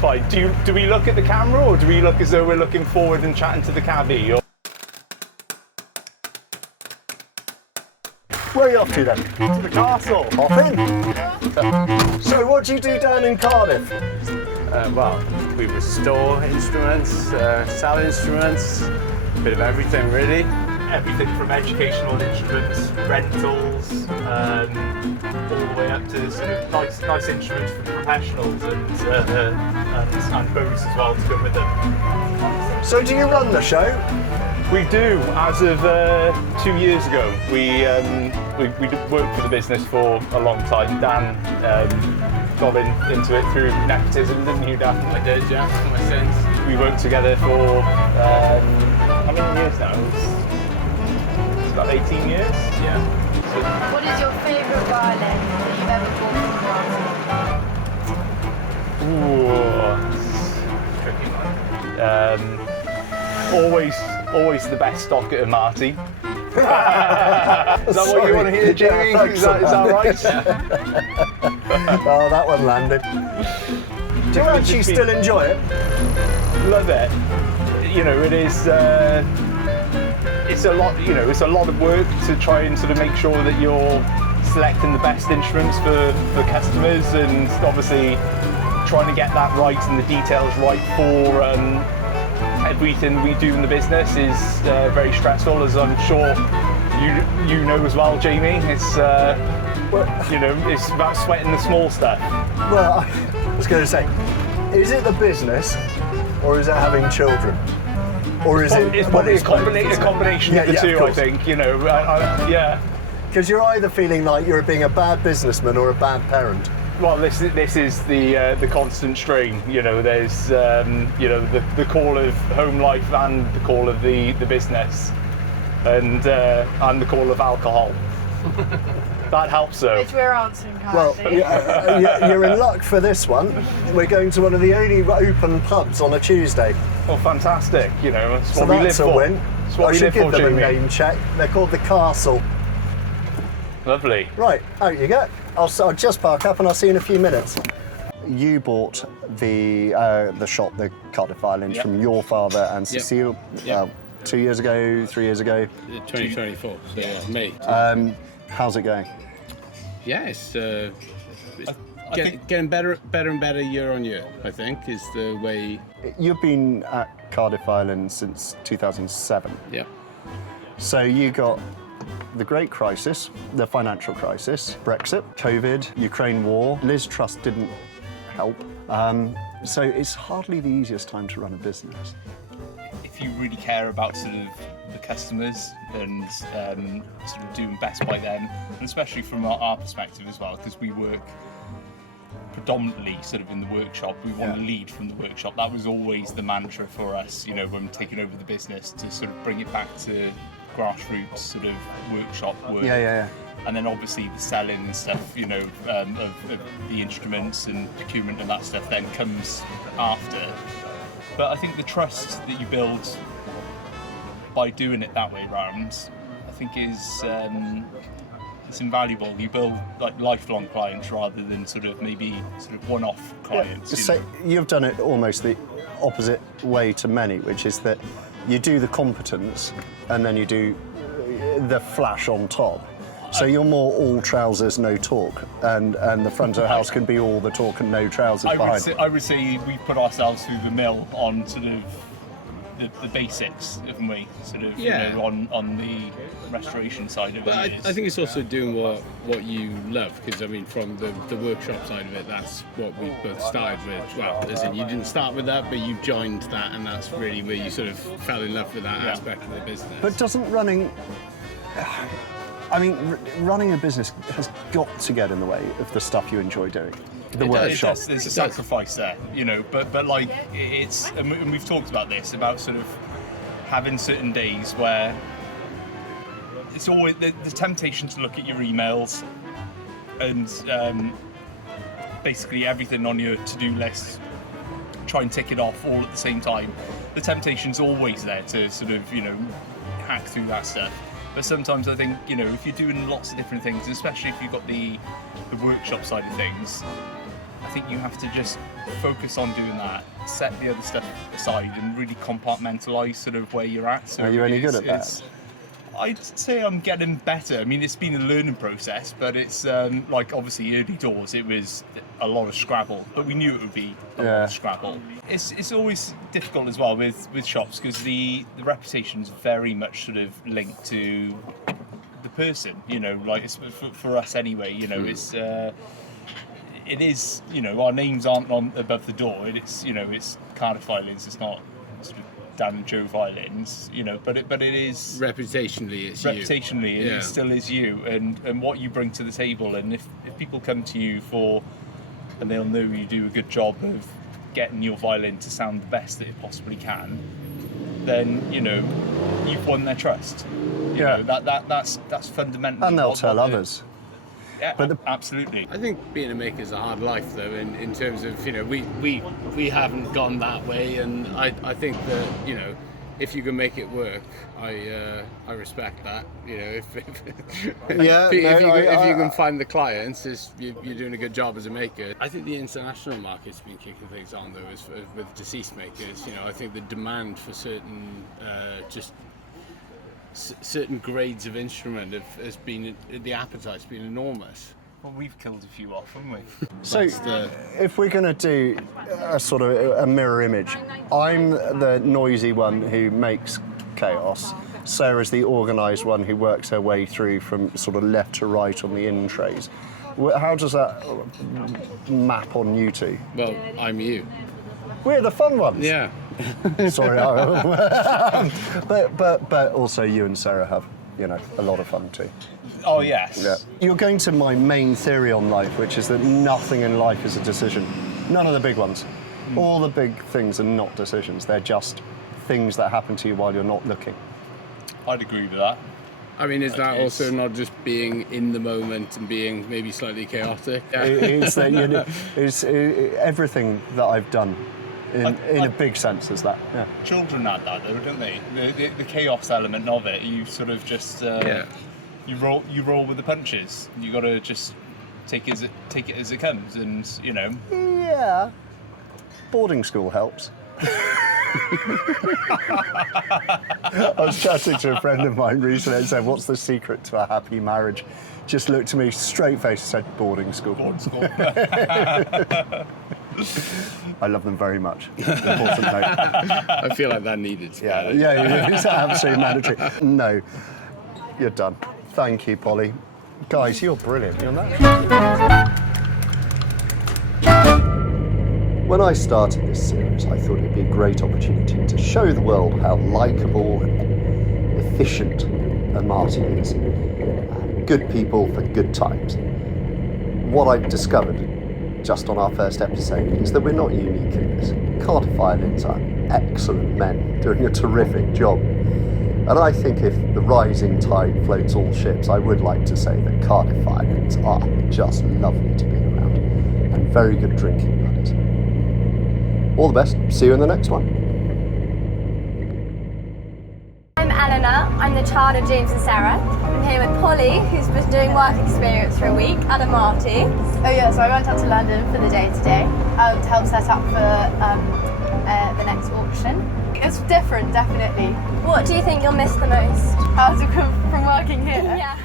Fine. Do we look at the camera, or do we look as though we're looking forward and chatting to the cabbie? Or... Where are you off to then? To the castle. Off in. So what do you do down in Cardiff? Well, we restore instruments, sell instruments, a bit of everything really. Everything from educational instruments, rentals, all the way up to sort of nice instruments for professionals and bows as well to go with them. So do you run the show? We do. As of 2 years ago, we worked for the business for a long time. Dan got into it through nepotism, didn't you, Dan? I did, yeah, for my sins. We worked together for how many years now? It's about 18 years. Yeah. So, What is your favourite violin that you've ever bought from Amati? Always the best stock at Amati. Is that what you want to hear, Jamie? Yeah, is that right? Oh, that one landed. Do you actually still enjoy it? Love it. You know, it is. It's a lot. You know, it's a lot of work to try and sort of make sure that you're selecting the best instruments for customers, and obviously trying to get that right and the details right for everything we do in the business is very stressful, as I'm sure you know as well, Jamie. It's you know, it's about sweating the small stuff. Well, I was going to say, is it the business or is it having children? Or is it? It's probably a combination of the two, I think. You know, yeah. Because you're either feeling like you're being a bad businessman or a bad parent. Well, this is the constant strain. You know, there's you know, the call of home life and the call of the business, and the call of alcohol. That helps though. Which we're answering Well, currently. you're in luck for this one. We're going to one of the only open pubs on a Tuesday. Oh, fantastic! You know, that's So what we live that's a for. win. That's what I we should live give for, them a Jamie. name check. They're called the Castle. Lovely. Right, out you go. I'll just park up and I'll see you in a few minutes. You bought the shop, the Cardiff Violins, Yep. from your father and Yep. Cecile Yep. 2 years ago, 3 years ago. 2024, so yeah, May. How's it going? Yeah, it's getting better and better year on year, I think, is the way. You've been at Cardiff Violins since 2007. Yeah. So you got the Great Crisis, the financial crisis, Brexit, COVID, Ukraine war. Liz Truss didn't help. So it's hardly the easiest time to run a business. If you really care about sort of the customers and sort of doing best by them, and especially from our perspective as well, because we work predominantly sort of in the workshop, we want to lead from the workshop. That was always the mantra for us, you know, when taking over the business, to sort of bring it back to grassroots sort of workshop work. Yeah. And then obviously the selling and stuff, you know, of the instruments and procurement and that stuff then comes after. But I think the trust that you build by doing it that way round, I think is it's invaluable. You build like lifelong clients rather than sort of maybe sort of one-off clients. You So know. you've done it almost the opposite way to many, which is that you do the competence and then you do the flash on top. So you're more all trousers, no talk, and the front of the house can be all the talk and no trousers behind. I would say we put ourselves through the mill on sort of the basics, haven't we? Sort of, Yeah. you know, on the restoration side of But I it. think it's also doing what you love, because I mean, from the workshop side of it, that's what we both started with. Well, as in, you didn't start with that, but you joined that, and that's really where you sort of fell in love with that aspect of the business. But doesn't running... I mean, running a business has got to get in the way of the stuff you enjoy doing. The workshop. There's a sacrifice there, you know, but like it's, and we've talked about this, about sort of having certain days where it's always the temptation to look at your emails and basically everything on your to-do list, try and tick it off all at the same time. The temptation's always there to sort of, you know, hack through that stuff. But sometimes I think, you know, if you're doing lots of different things, especially if you've got the workshop side of things, I think you have to just focus on doing that, set the other stuff aside, and really compartmentalise sort of where you're at. So Are you any good at that? I'd say I'm getting better. I mean, it's been a learning process, but it's like obviously early doors, it was a lot of Scrabble, but we knew it would be a lot of Scrabble. It's always difficult as well with shops because the reputation's very much sort of linked to the person, you know, like it's for us anyway, you know, it is, you know, our names aren't on above the door. It's, you know, it's Cardiff Violins. It's not sort of Dan and Joe Violins, you know, but it is reputationally it's you. It still is you and what you bring to the table. And if people come to you and they'll know you do a good job of getting your violin to sound the best that it possibly can, then, you know, you've won their trust. You know, that's fundamentally. And they'll tell others. Yeah, absolutely. I think being a maker is a hard life, though, in terms of, you know, we haven't gone that way, and I think that, you know, if you can make it work, I respect that. You know, if you can find the clients, you're doing a good job as a maker. I think the international market's been kicking things on, though, with deceased makers. You know, I think the demand for certain certain grades of instrument has been, the appetite's been enormous. Well, we've killed a few off, haven't we? So, if we're going to do a sort of a mirror image, I'm the noisy one who makes chaos. Sarah's the organised one who works her way through from sort of left to right on the in trays. How does that map on you two? Well, I'm you. We're the fun ones. Yeah. Sorry, but also you and Sarah have, you know, a lot of fun too. Oh yes. Yeah. You're going to my main theory on life, which is that nothing in life is a decision. None of the big ones. All the big things are not decisions. They're just things that happen to you while you're not looking. I'd agree with that. I mean, is that also not just being in the moment and being maybe slightly chaotic? It's that, you know, it's everything that I've done. In a big sense, is that? Yeah. Children add that though, don't they? The chaos element of it. You sort of just you roll with the punches. You got to just take it as it comes, and you know. Yeah. Boarding school helps. I was chatting to a friend of mine recently and said, "What's the secret to a happy marriage?" Just looked at me straight face and said, "Boarding school." Boarding school. I love them very much. Important note. I feel like that needed to yeah, it's absolutely mandatory. No, you're done. Thank you, Polly. Guys, you're brilliant. You're not. When I started this series, I thought it'd be a great opportunity to show the world how likeable and efficient Amati is. Good people for good times. What I've discovered just on our first episode is that we're not unique in this. Cardiff Violins are excellent men doing a terrific job. And I think if the rising tide floats all ships, I would like to say that Cardiff Violins are just lovely to be around and very good drinking buddies. All the best. See you in the next one. I'm Eleanor. I'm the child of James and Sarah. I'm here with Polly, who's been doing work experience for a week, and Amati. Oh yeah, so I went up to London for the day today to help set up for the next auction. It's different, definitely. What do you think you'll miss the most? From working here. Yeah.